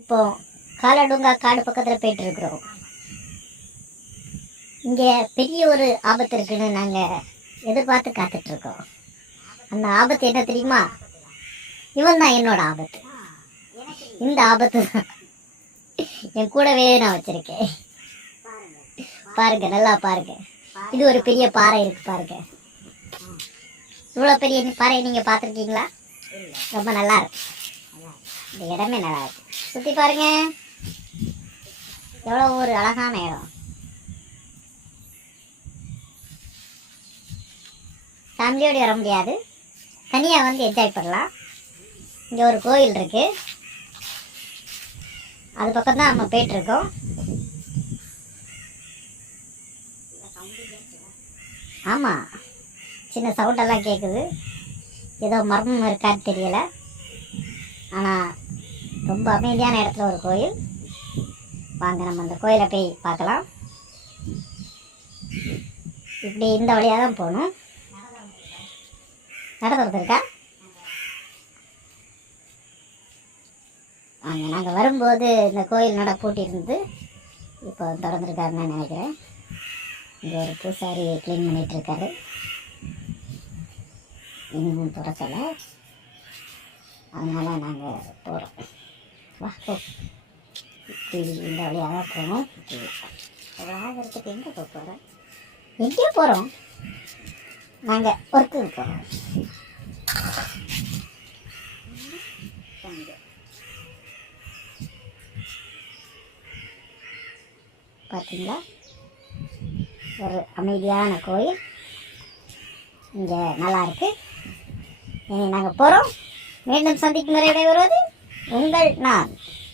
இப்போ காலடுங்கா காடு பக்கத்தில் போயிட்டு இருக்கிறோம். இங்கே பெரிய ஒரு ஆபத்து இருக்குன்னு நாங்கள் எதிர்பார்த்து காத்துட்டு இருக்கோம். அந்த ஆபத்து என்ன தெரியுமா? இவன் தான் என்னோட ஆபத்து. இந்த ஆபத்து தான் என் கூடவே நான் வச்சிருக்கேன். பாருங்க, நல்லா பாருங்க. இது ஒரு பெரிய பாறை இருக்கு பாருங்க. இவ்வளோ பெரிய பாறையை நீங்க பார்த்துருக்கீங்களா? ரொம்ப நல்லா இருக்கு. இந்த இடமே நல்லா இருக்கு. சுற்றி பாருங்க, எவ்வளோ ஒரு அழகான இடம். ஃபேமிலியோடு வர முடியாது, தனியாக வந்து என்ஜாய் பண்ணலாம். இங்கே ஒரு கோயில் இருக்கு, அது பக்கம் தான் நம்ம போயிட்டுருக்கோம். ஆமாம், சின்ன சவுண்டெல்லாம் கேட்குது. ஏதோ மர்மம் இருக்கான்னு தெரியலை, ஆனால் ரொம்ப அமைதியான இடத்துல ஒரு கோயில். வாங்க நம்ம அந்த கோயிலை போய் பார்க்கலாம். இப்படி இந்த வழியாக தான் போகணும். நடந்துறது இருக்கா? வாங்க. நாங்கள் வரும்போது இந்த கோயில் நட பூட்டியிருந்து இப்போ திறந்துருக்காருன்னு நான் நினைக்கிறேன். இங்கே ஒரு பூசாரி க்ளீன் பண்ணிகிட்ருக்காரு. இன்னும் தொடச்சலை, அதனால் நாங்கள் போகிறோம். வா போ. இப்படி இந்த வழியாக தான் போகணும். அழகாக இருக்கிறதுக்கு எங்கே போக போகிறோம்? எங்கேயோ போகிறோம், நாங்கள் ஒர்க்குக்கு போகிறோம். பார்த்தீங்களா, ஒரு அமைதியான கோயில். இங்கே நல்லா இருக்கு. இனி நாங்கள் போகிறோம். மீண்டும் சந்திக்கும் வரை விடைபெறுவது உங்கள் நான்.